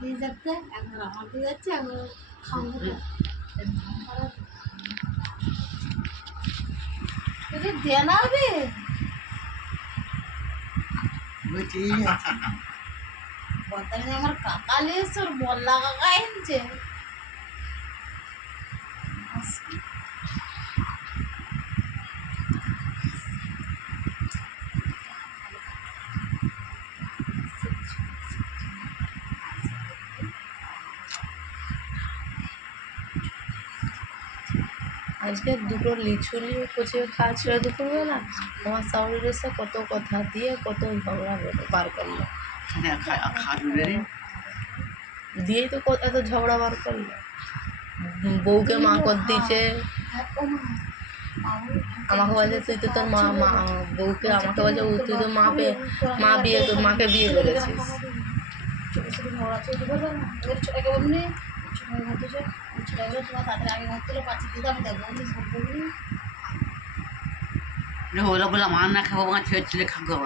দিয়ে যাচ্ছে, একবার আমার দিয়ে যাচ্ছে, একবার খাবো দিয়ে না হবে বর্তমানে আমার কাকা নিয়েছে, ওর বল্লা কাকা এনেছে। আজকে দুটো লিচু নিয়ে কচি খাওয়াচ্ছিল দুপুরবেলা, আমার শাশুড়ির এসে কত কথা দিয়ে কত ঝগড়া বার করলো, দিয়েই তো এত ঝগড়া বার করলো। বউকে মা কর দিয়েছে, আমাকে বলছে তুই তো তোর মা বউকে আমাকে বলছে তুই তো মাকে বিয়ে করেছিস। ওরা বলে আমার না খাবো, আমার ছেলে খাবো।